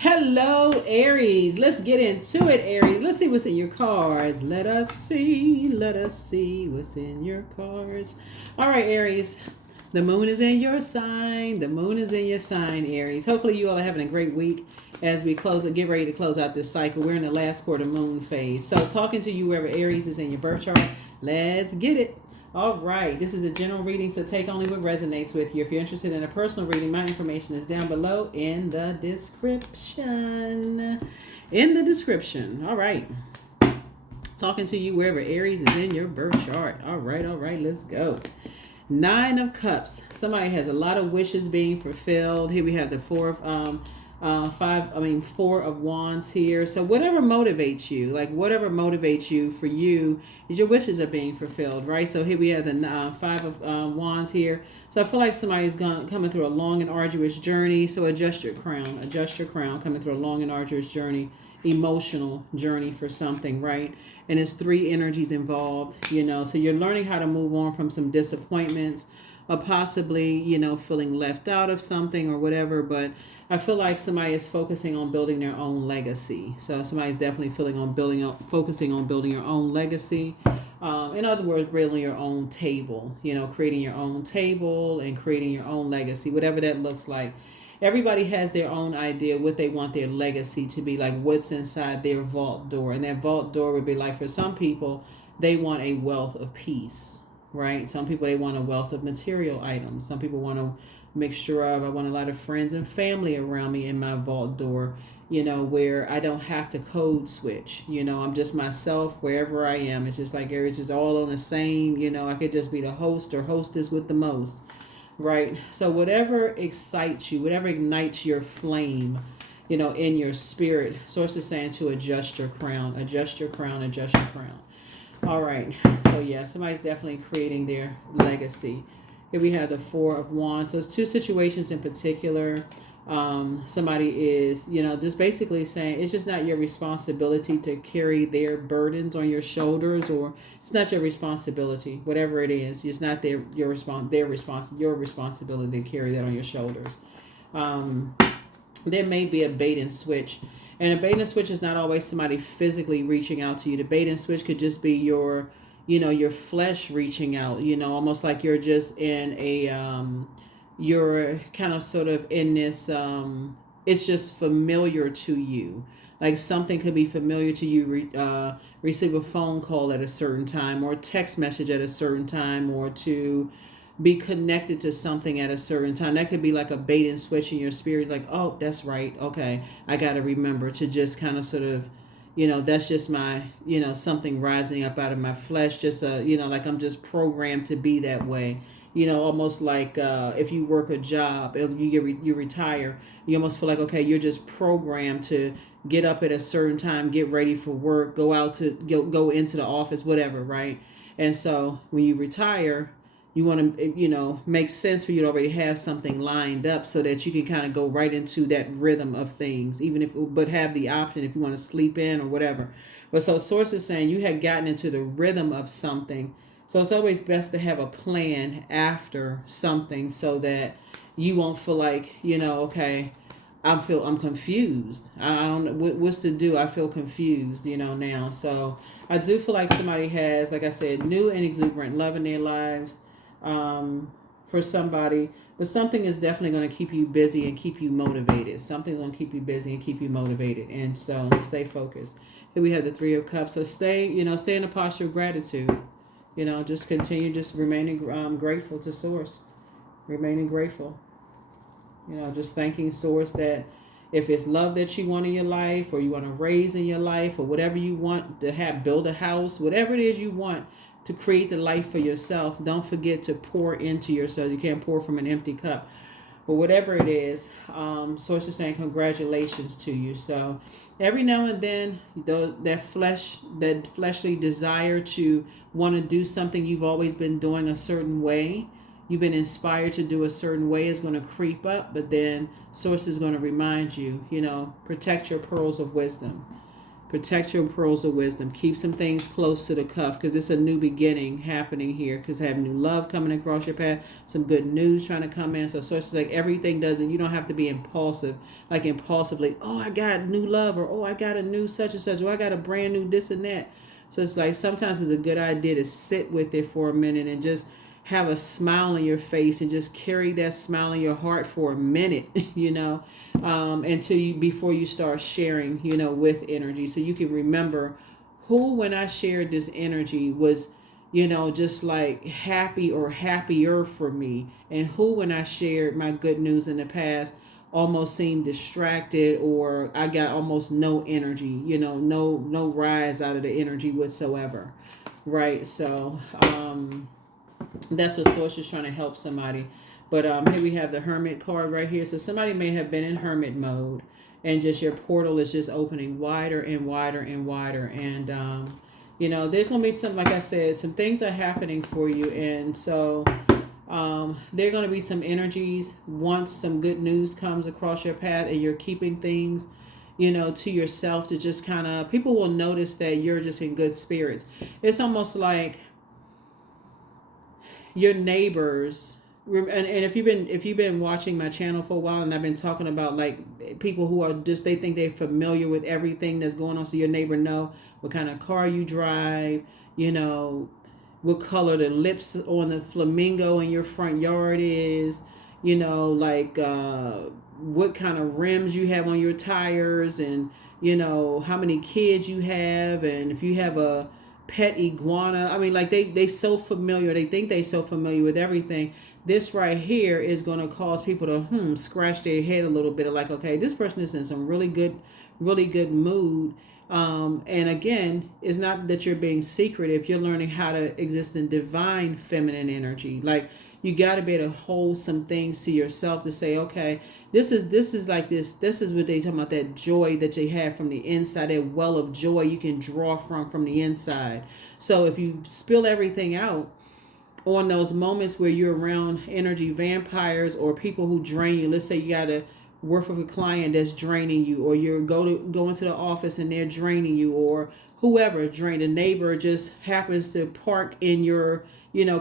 Hello, Aries. Let's get into it, Aries. Let's see what's in your cards. Let us see. Let us see what's in your cards. All right, Aries. The moon is in your sign. The moon is in your sign, Aries. Hopefully, you all are having a great week as we get ready to close out this cycle. We're in the last quarter moon phase. So, talking to you wherever Aries is in your birth chart. Let's get it. All right, this is a general reading, so take only what resonates with you. If you're interested in a personal reading, my information is down below in the description. In the description. All right. Talking to you wherever Aries is in your birth chart. All right, let's go. Nine of Cups. Somebody has a lot of wishes being fulfilled. Here we have the four of Wands here. So whatever motivates you, for you, is your wishes are being fulfilled, right? So here we have the Five of Wands here. So I feel like somebody's coming through a long and arduous journey. So adjust your crown, coming through a long and arduous journey, emotional journey for something, right? And it's three energies involved, so you're learning how to move on from some disappointments, or possibly, feeling left out of something or whatever. But I feel like somebody is focusing on building their own legacy. So somebody's definitely focusing on building your own legacy. In other words, building your own table, creating your own table and creating your own legacy, whatever that looks like. Everybody has their own idea what they want their legacy to be, like what's inside their vault door. And that vault door would be like, for some people, they want a wealth of peace, right? Some people, they want a wealth of material items. Some people want a mixture of, I want a lot of friends and family around me in my vault door, where I don't have to code switch. I'm just myself wherever I am. It's just like it's just all on the same, I could just be the host or hostess with the most. Right. So whatever excites you, whatever ignites your flame, in your spirit, source is saying to adjust your crown, adjust your crown, adjust your crown. All right. So yeah, somebody's definitely creating their legacy. Here we have the Four of Wands. So it's two situations in particular. Somebody is, just basically saying it's just not your responsibility to carry their burdens on your shoulders, or it's not your responsibility, whatever it is. It's not your responsibility to carry that on your shoulders. There may be a bait and switch, and a bait and switch is not always somebody physically reaching out to you. The bait and switch could just be your flesh reaching out, almost like you're just in you're kind of sort of in this, it's just familiar to you. Like something could be familiar to you, receive a phone call at a certain time, or a text message at a certain time, or to be connected to something at a certain time. That could be like a bait and switch in your spirit, like, oh, that's right, okay, I got to remember to just kind of sort of, that's just my, something rising up out of my flesh, just, like I'm just programmed to be that way. Almost like if you work a job, you retire, you almost feel like, okay, you're just programmed to get up at a certain time, get ready for work, go out to go into the office, whatever, right? And so when you retire, you want to, make sense for you to already have something lined up so that you can kind of go right into that rhythm of things, but have the option if you want to sleep in or whatever. But so source is saying you had gotten into the rhythm of something. So it's always best to have a plan after something so that you won't feel like, okay, I'm confused. I don't know what's to do. I feel confused, now. So I do feel like somebody has, like I said, new and exuberant love in their lives, for somebody, but something is definitely going to keep you busy and keep you motivated. Something's going to keep you busy and keep you motivated. And so stay focused. Here we have the Three of Cups. So stay in a posture of gratitude. Just continue, just remaining grateful to Source. Remaining grateful. Just thanking Source that if it's love that you want in your life, or you want to raise in your life, or whatever you want to have, build a house, whatever it is you want to create the life for yourself, don't forget to pour into yourself. You can't pour from an empty cup. But whatever it is, Source is saying congratulations to you. So every now and then, that fleshly desire to want to do something you've always been doing a certain way, you've been inspired to do a certain way, is going to creep up. But then Source is going to remind you, protect your pearls of wisdom. Protect your pearls of wisdom. Keep some things close to the cuff because it's a new beginning happening here. Because have new love coming across your path, some good news trying to come in. So sources like everything doesn't. You don't have to be impulsive, like impulsively. Oh, I got new love, or oh, I got a new such and such, or I got a brand new this and that. So it's like sometimes it's a good idea to sit with it for a minute and just have a smile on your face and just carry that smile in your heart for a minute, until you before you start sharing, with energy. So you can remember who, when I shared this energy, was, just like happy or happier for me, and who, when I shared my good news in the past, almost seemed distracted, or I got almost no energy, no rise out of the energy whatsoever. Right. So, that's what source is trying to help somebody. But here we have the Hermit card right here. So somebody may have been in hermit mode, and just your portal is just opening wider and wider and wider. And there's gonna be some, like I said, some things are happening for you. And so there are going to be some energies once some good news comes across your path, and you're keeping things to yourself, to just kind of, people will notice that you're just in good spirits. It's almost like your neighbors, and if you've been watching my channel for a while, and I've been talking about like people who are just, they think they're familiar with everything that's going on. So your neighbor know what kind of car you drive, what color the lips on the flamingo in your front yard is, what kind of rims you have on your tires, and how many kids you have, and if you have a pet iguana. I mean, like they so familiar. They think they so familiar with everything. This right here is going to cause people to scratch their head a little bit. Like, okay, this person is in some really good mood. And again, it's not that you're being secretive. You're learning how to exist in divine feminine energy. Like, you got to be able to hold some things to yourself to say, okay, this is like this. This is what they talk about, that joy that you have from the inside, that well of joy you can draw from the inside. So if you spill everything out on those moments where you're around energy vampires or people who drain you, let's say you got to work with a client that's draining you, or you're go into the office and they're draining you, or whoever drained, a neighbor just happens to park in your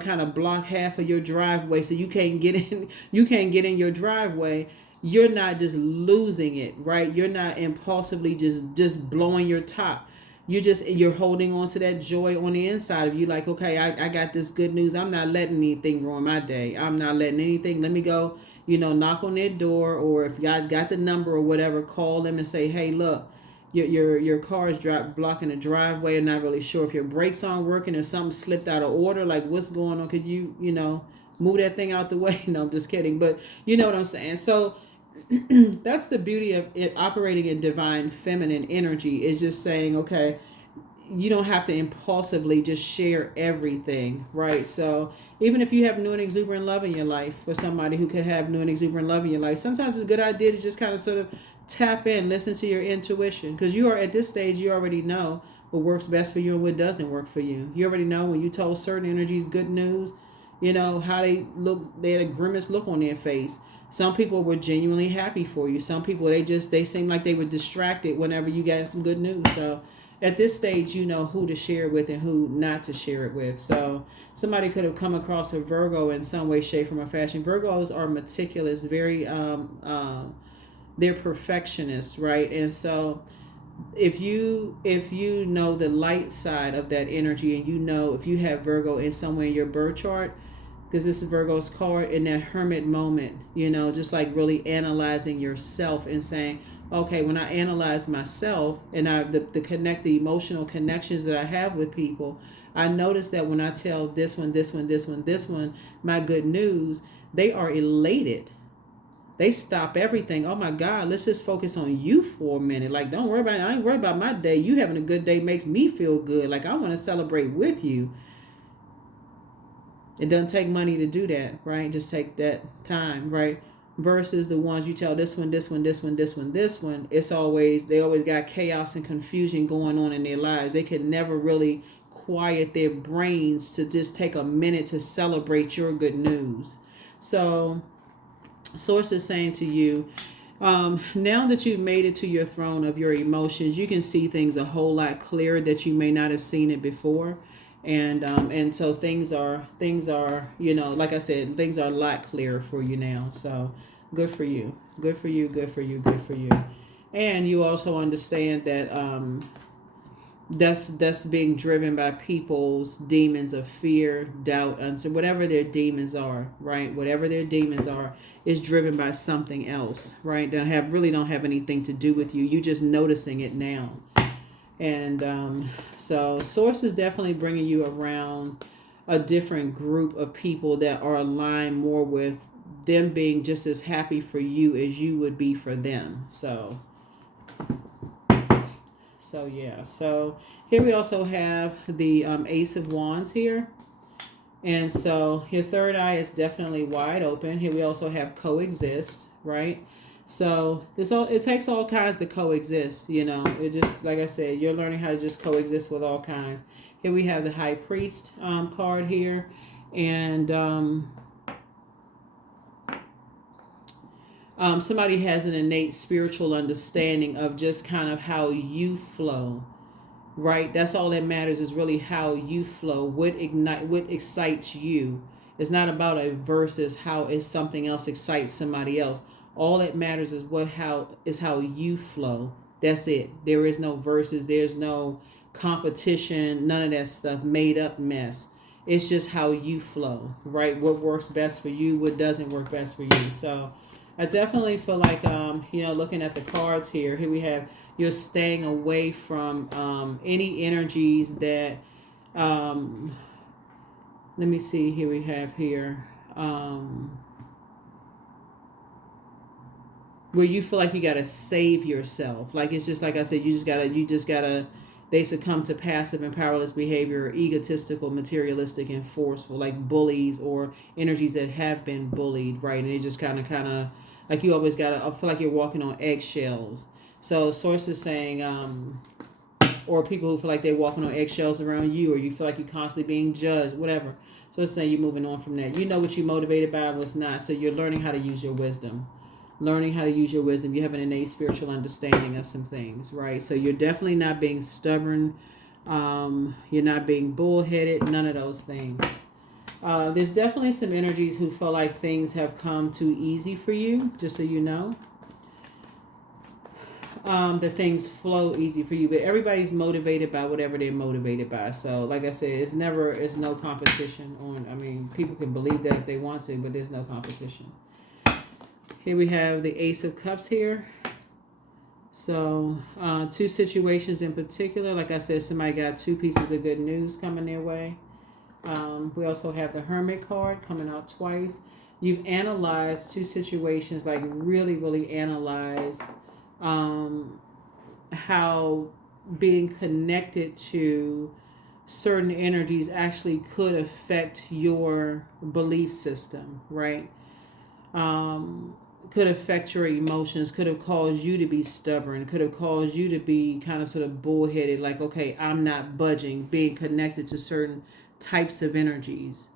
kind of block half of your driveway, so you can't get in your driveway. You're not just losing it, right? You're not impulsively just blowing your top. You're holding on to that joy on the inside of you. Like, okay, I got this good news. I'm not letting anything ruin my day. I'm not letting anything. Let me go, knock on their door, or if God got the number or whatever, call them and say, hey, look, your car is blocking the driveway. I'm not really sure if your brakes aren't working, or something slipped out of order. Like, what's going on? Could you, move that thing out the way? No, I'm just kidding. But you know what I'm saying? So that's the beauty of it, operating in divine feminine energy, is just saying, okay, you don't have to impulsively just share everything, right? So even if you have new and exuberant love in your life, for somebody who could have new and exuberant love in your life, sometimes it's a good idea to just kind of sort of tap in, listen to your intuition, because you are at this stage, you already know what works best for you and what doesn't work for you. You already know when you told certain energies good news, how they look, they had a grimace look on their face. Some people were genuinely happy for you. Some people, they seemed like they were distracted whenever you got some good news. So at this stage, you know who to share it with and who not to share it with. So somebody could have come across a Virgo in some way, shape, form, or fashion. Virgos are meticulous, very, they're perfectionists, right? And so if you know the light side of that energy, and if you have Virgo in somewhere in your birth chart, because this is Virgo's card, in that hermit moment, just like really analyzing yourself and saying, okay, when I analyze myself and the emotional connections that I have with people, I notice that when I tell this one, my good news, they are elated. They stop everything. Oh my God, let's just focus on you for a minute. Like, don't worry about it. I ain't worried about my day. You having a good day makes me feel good. Like, I want to celebrate with you. It doesn't take money to do that, right? Just take that time, right? Versus the ones you tell this one. It's always, they always got chaos and confusion going on in their lives. They could never really quiet their brains to just take a minute to celebrate your good news. So Source is saying to you Now that you've made it to your throne of your emotions, you can see things a whole lot clearer that you may not have seen it before. And so things are, like I said, things are a lot clearer for you now. So good for you. Good for you, good for you, good for you. And you also understand that that's being driven by people's demons of fear, doubt, uncertainty, whatever their demons are, right? Whatever their demons are is driven by something else, right? That really don't have anything to do with you. You just noticing it now. And so source is definitely bringing you around a different group of people that are aligned more with them being just as happy for you as you would be for them. So yeah. So here we also have the Ace of Wands here. And so your third eye is definitely wide open. Here we also have coexist, right? So it takes all kinds to coexist, It just, like I said, you're learning how to just coexist with all kinds. Here we have the High Priest card here. And somebody has an innate spiritual understanding of just kind of how you flow, right? That's all that matters, is really how you flow, what excites you. It's not about a versus how is something else excites somebody else. All that matters is how you flow. That's it. There is no versus, there's no competition, none of that stuff, made up mess. It's just how you flow, right? What works best for you, what doesn't work best for you. So I definitely feel like, looking at the cards here we have, you're staying away from any energies that, let me see, here we have here, where you feel like you got to save yourself. Like, it's just, like I said, you just gotta, they succumb to passive and powerless behavior, or egotistical, materialistic, and forceful, like bullies or energies that have been bullied, right? And it just kind of, like, you always gotta, I feel like you're walking on eggshells. So source is saying, or people who feel like they're walking on eggshells around you, or you feel like you're constantly being judged, whatever. So it's saying you're moving on from that. You know what you're motivated by and what's not. So you're learning how to use your wisdom. You have an innate spiritual understanding of some things, right? So you're definitely not being stubborn. You're not being bullheaded. None of those things. There's definitely some energies who feel like things have come too easy for you, just so you know. That things flow easy for you, but everybody's motivated by whatever they're motivated by. So like I said, it's no competition on, people can believe that if they want to, but there's no competition. Here we have the Ace of Cups here. So two situations in particular. Like I said, somebody got two pieces of good news coming their way. We also have the Hermit card coming out twice. You've analyzed two situations, like really, really analyzed how being connected to certain energies actually could affect your belief system, right? Could affect your emotions, could have caused you to be stubborn, could have caused you to be kind of sort of bullheaded, like, okay, I'm not budging, being connected to certain types of energies.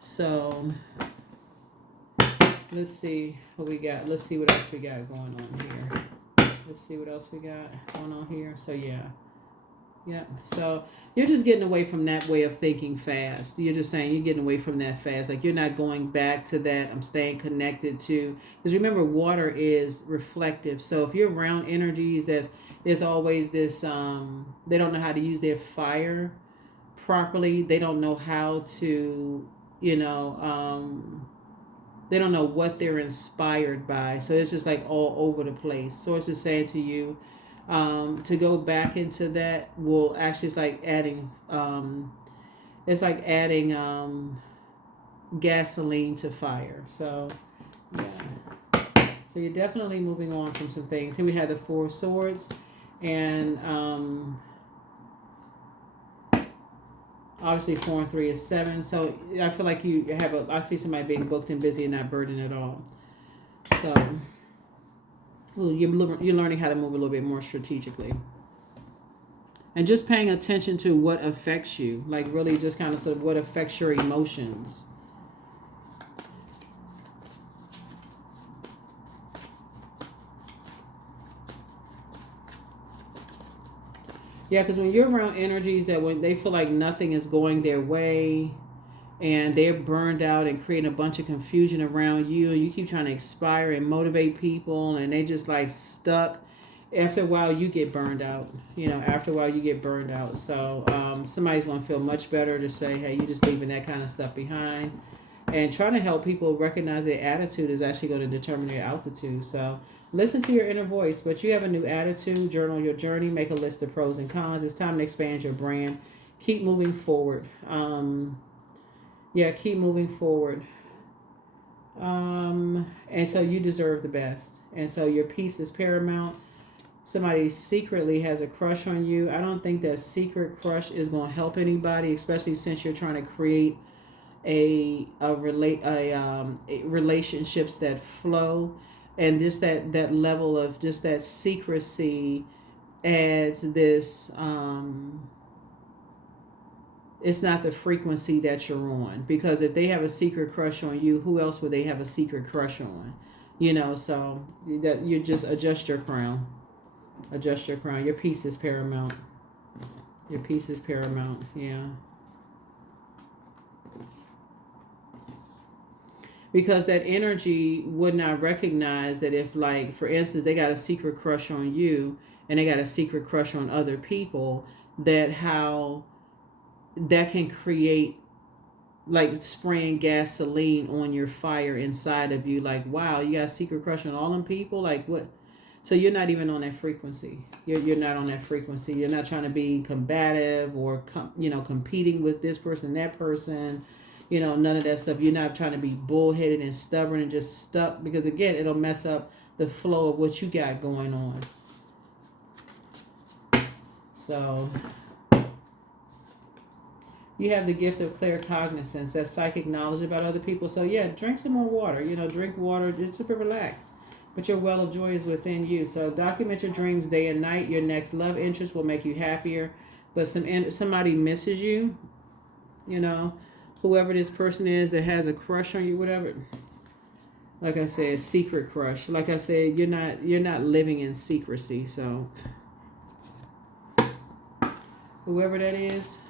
So let's see what we got. Let's see what else we got going on here. So yeah. So you're just getting away from that way of thinking fast. You're just saying you're getting away from that fast. Like, you're not going back to that. I'm staying connected to, because remember, water is reflective. So if you're around energies, there's always this, they don't know how to use their fire properly. They don't know how to, they don't know what they're inspired by. So it's just like all over the place. Source is saying to you, to go back into that will actually, it's like adding gasoline to fire. So yeah. So you're definitely moving on from some things. Here we have the Four of Swords, and obviously 4 and 3 is 7. So I feel like I see somebody being booked and busy and not burdened at all. So you're learning how to move a little bit more strategically. And just paying attention to what affects you. Like, really just kind of sort of what affects your emotions. Yeah, because when you're around energies that when they feel like nothing is going their way and they're burned out and creating a bunch of confusion around you, and you keep trying to inspire and motivate people and they just like stuck, after a while you get burned out. After a while you get burned out. So somebody's going to feel much better to say, hey, you're just leaving that kind of stuff behind, and trying to help people recognize their attitude is actually going to determine their altitude. So listen to your inner voice. But you have a new attitude. Journal your journey. Make a list of pros and cons. It's time to expand your brand. Keep moving forward. Keep moving forward. And so you deserve the best. And so your peace is paramount. Somebody secretly has a crush on you. I don't think that secret crush is going to help anybody, especially since you're trying to create relationships that flow, and just that level of just that secrecy adds this. It's not the frequency that you're on, because if they have a secret crush on you, who else would they have a secret crush on? So that you just adjust your crown. Adjust your crown. Your peace is paramount. Your peace is paramount. Yeah. Because that energy would not recognize that if, like, for instance, they got a secret crush on you and they got a secret crush on other people, that how that can create like spraying gasoline on your fire inside of you. Like, wow, you got a secret crush on all them people? Like, what? So you're not even on that frequency. You're not on that frequency. You're not trying to be combative or competing with this person, that person. None of that stuff. You're not trying to be bullheaded and stubborn and just stuck, because again, it'll mess up the flow of what you got going on. So you have the gift of claircognizance, that's psychic knowledge about other people. So yeah, drink some more water. Drink water just to relax. But your well of joy is within you. So document your dreams day and night. Your next love interest will make you happier. But somebody misses you. Whoever this person is that has a crush on you, whatever. Like I said, secret crush. Like I said, you're not living in secrecy. So whoever that is,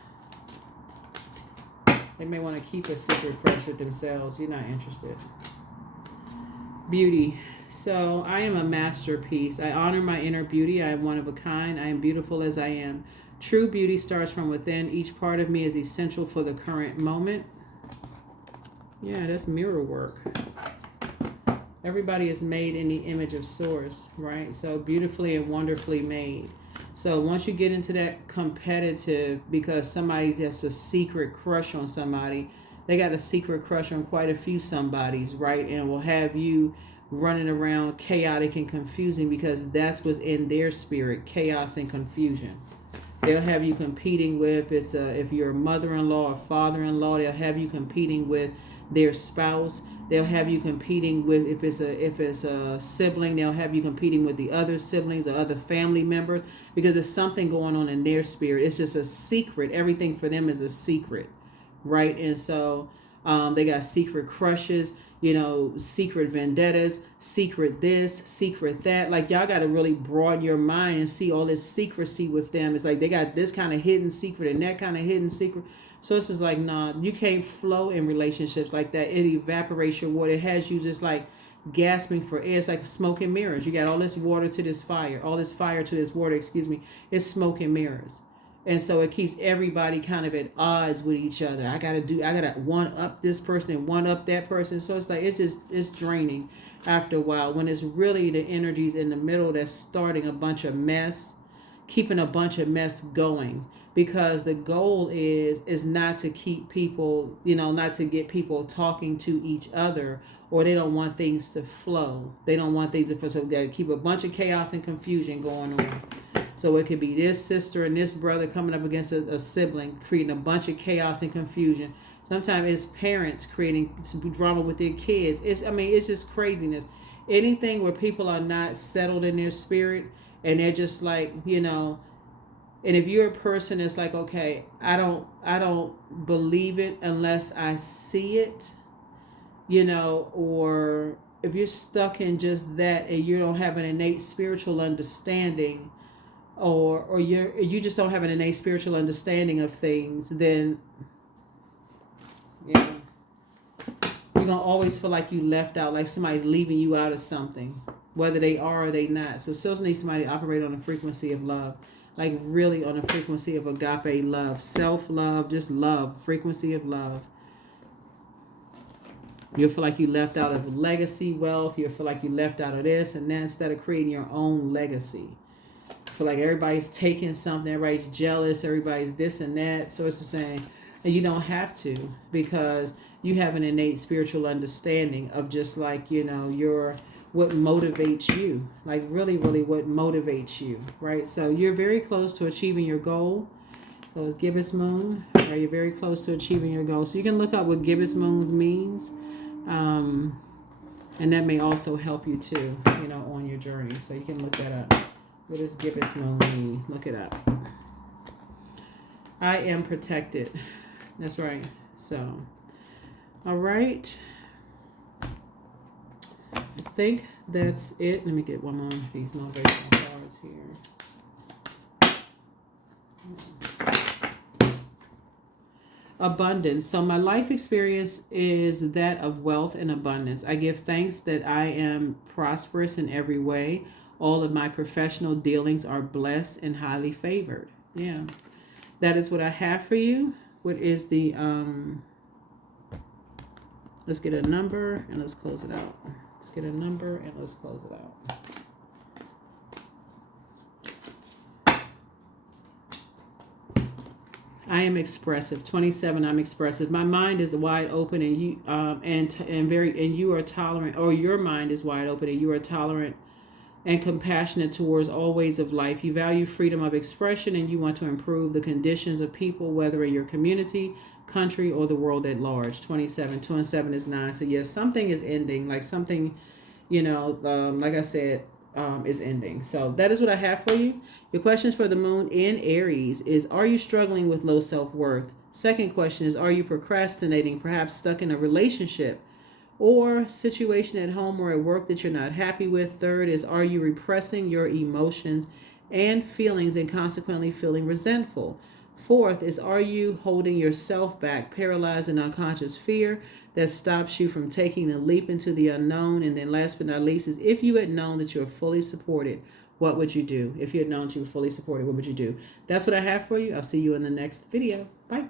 they may want to keep a secret crush with themselves. You're not interested. Beauty. So I am a masterpiece. I honor my inner beauty. I am one of a kind. I am beautiful as I am. True beauty starts from within. Each part of me is essential for the current moment. Yeah, that's mirror work. Everybody is made in the image of Source, right? So beautifully and wonderfully made. So once you get into that competitive, because somebody has a secret crush on somebody, they got a secret crush on quite a few somebodies, right? And will have you running around chaotic and confusing, because that's what's in their spirit, chaos and confusion. They'll have you competing with, if you're a mother-in-law or father-in-law, they'll have you competing with their spouse. They'll have you competing with, if it's a sibling, they'll have you competing with the other siblings or other family members, because there's something going on in their spirit. It's just a secret. Everything for them is a secret, right? And so they got secret crushes, secret vendettas, secret this, secret that. Like, y'all got to really broaden your mind and see all this secrecy with them. It's like they got this kind of hidden secret and that kind of hidden secret. So it's just like, nah, you can't flow in relationships like that. It evaporates your water. It has you just like gasping for air. It's like smoke and mirrors. You got all this water to this fire, all this fire to this water, It's smoke and mirrors. And so it keeps everybody kind of at odds with each other. I gotta one up this person and one up that person. So it's like, it's draining after a while, when it's really the energies in the middle that's starting a bunch of mess, keeping a bunch of mess going. Because the goal is not to keep people, not to get people talking to each other, or they don't want things to flow. They don't want things to flow. So we got to keep a bunch of chaos and confusion going on. So it could be this sister and this brother coming up against a sibling, creating a bunch of chaos and confusion. Sometimes it's parents creating some drama with their kids. It's just craziness. Anything where people are not settled in their spirit, and they're just like, and if you're a person that's like, okay, I don't believe it unless I see it, or if you're stuck in just that and you don't have an innate spiritual understanding, or you just don't have an innate spiritual understanding of things, then yeah, you're gonna always feel like you left out, like somebody's leaving you out of something, whether they are or they not. So still need somebody to operate on the frequency of love, like really on the frequency of agape love, self-love, just love, frequency of love. You'll feel like you left out of legacy wealth. You'll feel like you left out of this and that instead of creating your own legacy. Feel like everybody's taking something, everybody's jealous, everybody's this and that. So it's the same. And you don't have to, because you have an innate spiritual understanding of just like, what motivates you. Like really, really what motivates you, right? So you're very close to achieving your goal. So Gibbous Moon, right? You're very close to achieving your goal. So you can look up what Gibbous Moon means. And that may also help you too, on your journey. So you can look that up. What does Gibbous Moon mean? Look it up. I am protected. That's right. So, all right. I think that's it. Let me get one more of these motivational cards here. Abundance. So my life experience is that of wealth and abundance. I give thanks that I am prosperous in every way. All of my professional dealings are blessed and highly favored. Yeah. That is what I have for you. What is the let's get a number and let's close it out. Let's get a number and let's close it out. I am expressive. 27. I'm expressive. My mind is wide open, and you and you are tolerant, or your mind is wide open, and you are tolerant and compassionate towards all ways of life. You value freedom of expression, and you want to improve the conditions of people, whether in your community, country, or the world at large. 27. 2 and 7 is 9. So yes, something is ending. Like something, like I said, is ending. So that is what I have for you. Your questions for the moon in Aries is, are you struggling with low self-worth? Second question is, are you procrastinating, perhaps stuck in a relationship or situation at home or at work that you're not happy with? Third is, are you repressing your emotions and feelings and consequently feeling resentful? Fourth is, are you holding yourself back, paralyzed in unconscious fear that stops you from taking the leap into the unknown? And then last but not least is, if you had known that you're fully supported, what would you do? If you had known that you were fully supported, what would you do? That's what I have for you. I'll see you in the next video. Bye.